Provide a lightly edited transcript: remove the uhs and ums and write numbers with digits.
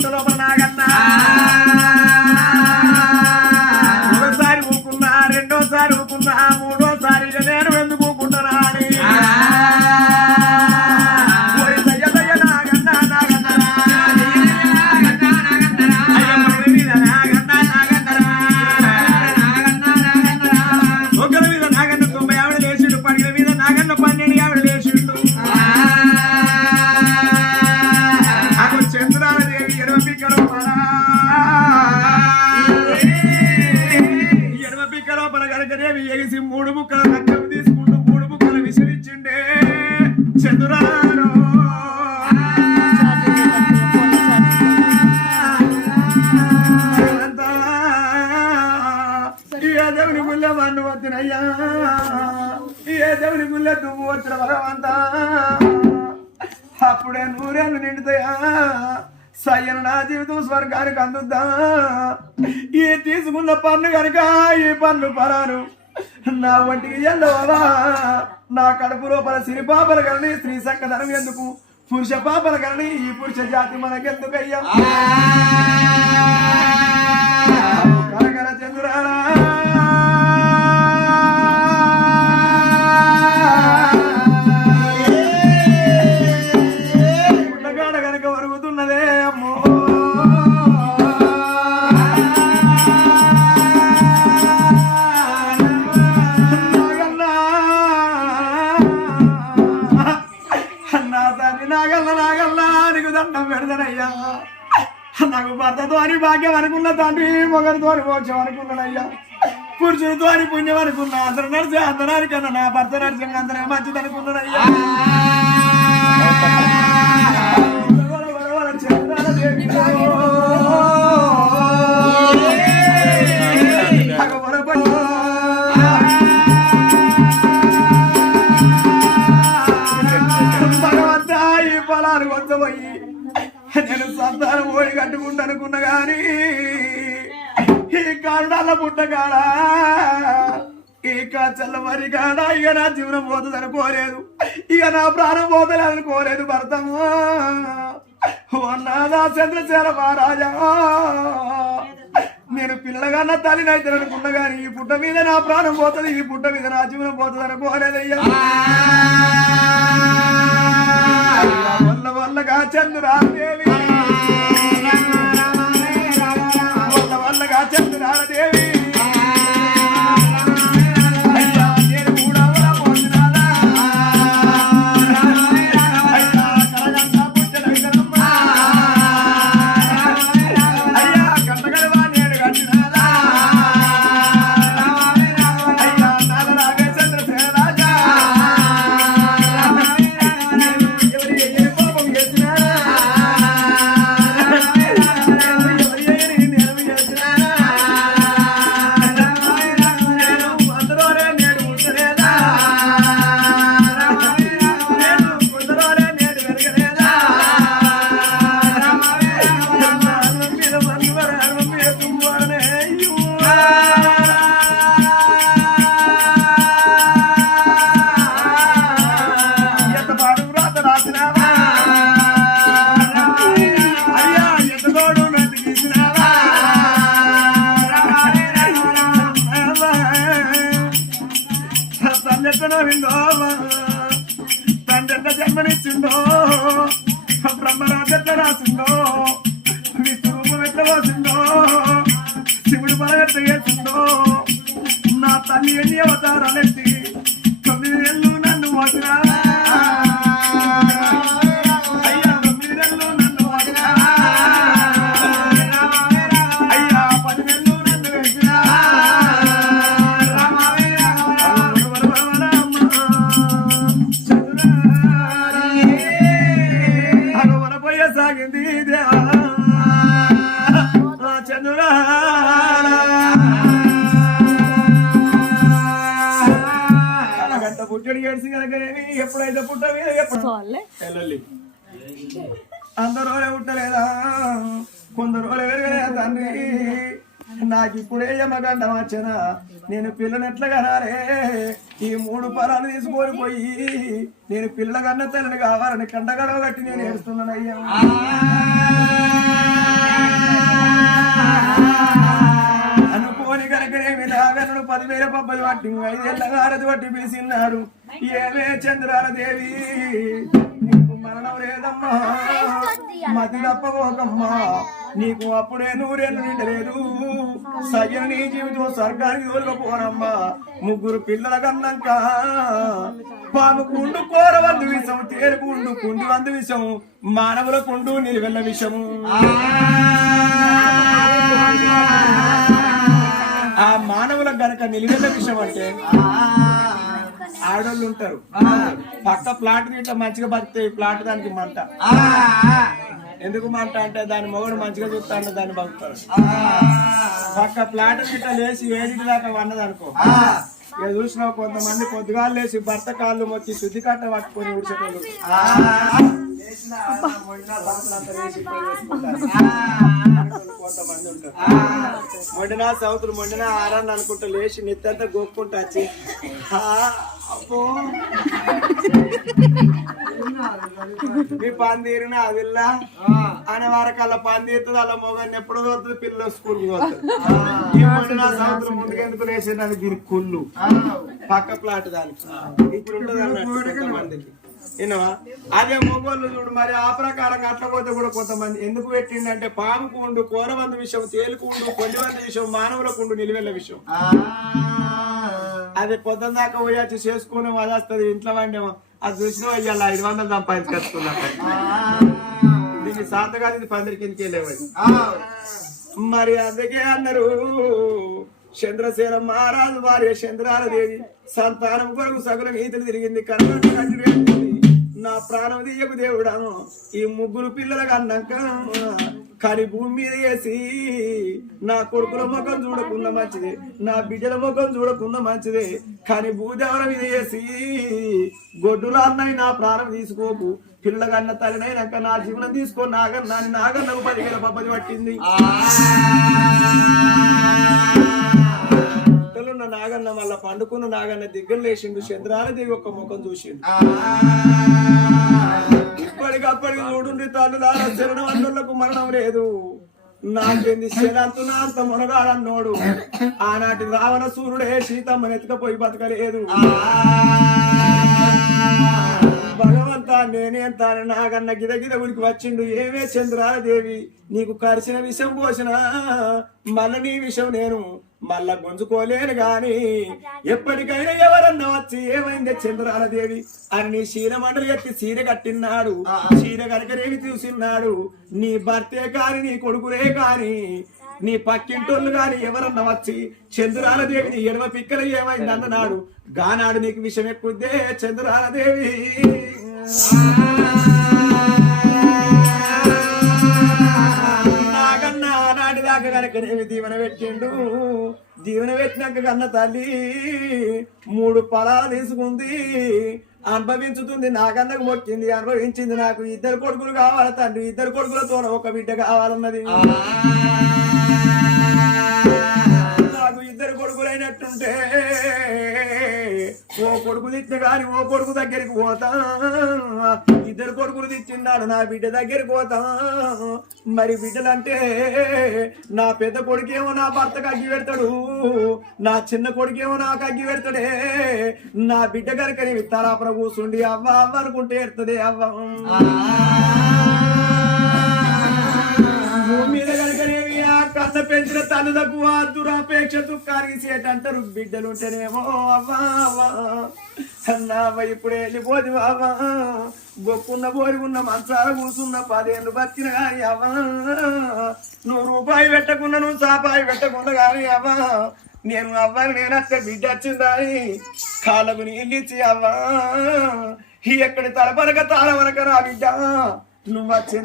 పుట్ట లోపల నాగన్నా ఒకసారి ఊకున్నా రెండోసారి ఊకున్నా మూడోసారి నేను ఎందుకు ఊకుంటున్నా అని ఒకరి మీద నాగన్న 90 ఆవిడ లేచిండు, పడిగల మీద నాగన్న 12 ఆవిడ లేచిండు. అక్కడ చంద్రాలదేవి ఎడమ పిక్క లోపల కనకదేవి ఎగిసి 3 ముక్కల రక్తం తీసుకుంటూ 3 ముక్కల విషమిచ్చిండే చంద్రాలు. ఏ దేవుని గుళ్ళ మన్ను వచ్చినయ్యా, ఏ దేవుని గుళ్ళ దుమ్ము వచ్చిన భగవంతా, అప్పుడే 100 ఏళ్ళు నిండుతాయా, సయ్యన నా జీవితం స్వర్గానికి అందుద్దా. ఈ తీసుకున్న పన్ను కనుక ఈ పన్ను పరాను నా వంటికి ఎల్లవా, నా కడుపు లోపల సిరి పాపలు కానీ స్త్రీ సంకధనం ఎందుకు, పురుష పాపలు కానీ ఈ పురుష జాతి మనకెందుకయ్యా. కనకర చంద్రాలా గుడ్డగాడ కనుక వరుగుతున్నదే అమ్మో. నా తండ్రి నాగల్లా నీకు దండం పెడతానయ్యా. నాకు భర్తతో అని భాగ్యం అనుకున్న తండ్రి, మొగరితో అని మోక్షం అనుకున్నానయ్యా, పురుషుడితో అని పుణ్యం అనుకున్నా. అందరూ నడిచే అందరానికన్నా నా భర్త నడిచిన అందరే మంచిది అనుకున్నానయ్యా. భగవంతా ఈ ఫలాలు వచ్చబోయి నేను సంతానం పోయి కట్టుకుంటా అనుకున్నా గాని ఈ కారణాల పుట్టగాడా ఈ కాచల్ల మరి కాడా ఇక నా జీవనం పోతుంది అనుకోలేదు, ఇక నా ప్రాణం పోతుంది అనుకోలేదు. భర్తము నాదా చంద్రశేఖర మహారాజా, నేను పిల్లగాన్న తల్లిని అయితే అనుకున్నా గాని ఈ పుట్ట మీద నా ప్రాణం పోతుంది, ఈ పుట్ట మీద నా జీవనం పోతుంది అనుకోలేదయ్యా. వల్ల వల్లగా చంద్రాదేవి వల్ల వల్లగా చంద్రాదేవి తండ్రి జన్మనిచ్చిందో, బ్రహ్మరాజ రాసిందో, విశ్వరూపం ఎట్లా వాసిందో, శివుడు బలగట్ట చేసిందో, నా తల్లి ఎన్ని అవతారాలెత్తి 9 ఏళ్ళు నన్ను మోసినా అయ్యా, 9 ఏళ్ళు నన్ను మోసినా అయ్యా, 10 ఏళ్ళు నన్ను వేసినా సాగింది చంద్ర. గంట పుట్టడి ఏడ్చి కనుకనేవి ఎప్పుడైతే పుట్ట మీద అందరూ పుట్టలేదా, కొందరు ఎరగలేదా తండ్రి. నాకు ఇప్పుడే యమగండం వచ్చనా, నేను పిల్లని ఎట్లా కనాలే, ఈ 3 పరాలు తీసుకొని పోయి నేను పిల్ల కన్న తల్లిని కావాలని కండగడవ కట్టి నేను ఏడుస్తున్నానయ్యా. పదివేల పబ్బది పట్టి 5 ఏళ్ళ గారది పట్టి పిలిచిన్నాడు. ఏమే చంద్రాల దేవి నీకు మరణం లేదమ్మా, మతి తప్పబోకమ్మా, నీకు అప్పుడే 100 ఏళ్ళు నిండలేదు. సయ్యను నీ జీవితం స్వర్గానికి తోలుకపోనమ్మా. 3 పిల్లల కన్నాక పాము కుండు కోరవందు విషం, తేలుకు ఉండు కుండు వందు విషం, మానవుల కుండు నిలువెల్ల విషము. ఆ మానవులకు గనక నిలువెల్ల విషం అంటే ఆడోళ్ళు ఉంటారు, పక్క ప్లాట్ ఇట్లా మంచిగా బతితే ప్లాట్ దానికి మంట. ఎందుకు మంట అంటే దాని మొగడు మంచిగా చూస్తాడు, దాన్ని బతుకుతారు. పక్క ప్లాట్ ఇట్లా లేచి 7 దాకా వన్నది అనుకో, ఇక చూసినావు కొంతమంది పొద్దుగాలు లేచి భర్త కాళ్ళు మొక్కి శుద్ధి కట్ట పట్టుకొని ఊడ్చేటోళ్ళు కొంతమంది ఉంటారు. మొండినా సౌతులు మొండినా ఆరాన్ని అనుకుంటా లేచి నెత్తంతా గోక్కుంటా వచ్చి అబ్బో మీ పని తీరినా అదిల్లా అనే వారకల్లా పని తీరుతుంది. అలా మొగని ఎప్పుడు పోతుంది, పిల్లలు స్కూల్కి పోతుంది. ఈ మొండినా సౌతులు ముందుకు ఎందుకు లేచిందని దీనికి కుళ్ళు పక్క ప్లాట్ దానికి ఇప్పుడు ఉంటుంది అన్నట్టు కొంతమందికి. విన్నావా? అదే మొగోళ్ళు చూడు మరి ఆ ప్రకారంగా అట్లా పోతే కూడా కొంతమంది ఎందుకు పెట్టిండంటే పాముకు ఉండు కోరవంద విషయం, తేలుకు ఉండు కొల్లివంద విషయం, మానవులకు ఉండు నిలువెల్ల విషయం. అది పొద్దున దాకా పోయొచ్చి చేసుకుని అది వస్తుంది ఇంట్లో వండేమో, అది చూసిన ఇవాళ 500 సంపాదించుకొచ్చుకున్నా. దీనికి సాతగా ఇది 10 కిందకి వెళ్ళేవాడి. మరి అందుకే అన్నారు చంద్రసేన మహారాజు భార్య చంద్రాలదేవి సంతానం కొరకు సగుల నీతులు తిరిగింది. కర్ణాటక నా ప్రాణం తీయకు దేవుడాను. ఈ 3 పిల్లలకు అన్నాక కని భూమి మీద వేసి నా కొడుకుల ముఖం చూడకుండా మంచిదే, నా బిడ్డల ముఖం చూడకుండా మంచిదే, కానీ భూదేవర మీద వేసి గొడ్డులా అన్నవి నా ప్రాణం తీసుకోకు, పిల్లగన్న తల్లినైనాక నా జీవనం తీసుకో నాగన్నకు 10,000 పబ్బది పట్టింది. నాగన్న మళ్ళా పండుకున్న నాగన్న దగ్గర లేచిండు. చంద్రాల దేవి ఒక్క ముఖం చూసిండు. ఇప్పటికప్పటికి చూడుండి తల్లులారా శరణం అందులకు మరణం లేదు. నాకేంది శలంతున్నా అంత మునగాడన్నోడు ఆనాటి రావణ సూర్యుడే సీతమ్మని ఎత్తుకపోయి బతకలేదు. భగవంతా నేనేంత నాగన్న గిదగిద ఉరికి వచ్చిండు. ఏమే చంద్రాల దేవి నీకు కరిసిన విషం పోసిన మళ్ళీ నీ విషం నేను మళ్ళా గుంజుకోలేను గాని ఎప్పటికైనా ఎవరన్నా వచ్చి ఏమైంది చంద్రాల దేవి అని నీ శీల మండలి ఎత్తి చీర కట్టిన్నాడు. చీర కనుకనేవి చూసిన్నాడు. నీ భర్తే కాని నీ కొడుకులే కాని నీ పక్కింటోళ్ళు గాని ఎవరన్నా వచ్చి చంద్రాల దేవిని ఎడమ పిక్కలు ఏమైంది అన్ననాడు. గానాడు నీకు విషయం ఎక్కుద్దే చంద్రాల దేవి. నాగన్నా నాటి దాకా కనుకనేవి దీవెన పెట్టిండు. దీవెన పెట్టినాక కన్న తల్లి 3 పొలాలు తీసుకుంది, అనుభవించుతుంది. నాకన్నకు మొక్కింది, అనుభవించింది. నాకు 2 కొడుకులు కావాలి తండ్రి, 2 కొడుకులతో ఒక బిడ్డ కావాలన్నది. నాకు 2 కొడుకులైనట్టుంటే ఓ కొడుకు తిట్టిన కానీ ఓ కొడుకు దగ్గరికి పోతా, 2 కొడుకులు తిట్టిన్నాడు నా బిడ్డ దగ్గరికి పోతా. మరి బిడ్డలంటే నా పెద్ద కొడుకేమో నా భర్తకు అగ్గి పెడతాడు, నా చిన్న కొడుకేమో నాకు అగ్గి పెడతాడే. నా బిడ్డ కనుకని విత్తారాపర కూర్చుండి అవ్వ అవ్వ అనుకుంటే ఎడుతుంది అవ్వ. భూమి మీద కనుకనేవి కన్న పెంచిన తల్లులకు ఆ దురాపేక్ష దుఃఖానికి చేటంటారు. బిడ్డలుంటేనేమో అవ్వా అవ్వా అన్నావా ఇప్పుడే వెళ్ళిపోదు అవ్వా. బొక్కున్న బోరి ఉన్న మంచాల కూర్చున్న 10 ఏళ్ళు బతికిన గాని అవ్వా. నువ్వు రూపాయి పెట్టకుండా నువ్వు సాపాయి పెట్టకుండా గాని అవ్వా. నేను అవ్వని నేనస్తే బిడ్డ వచ్చిందా అని కాళ్ళకు నీళ్ళు ఇచ్చి అవ్వా ఎక్కడి తలపనక తాళవనక రా బిడ్డ నువ్వు వచ్చింది.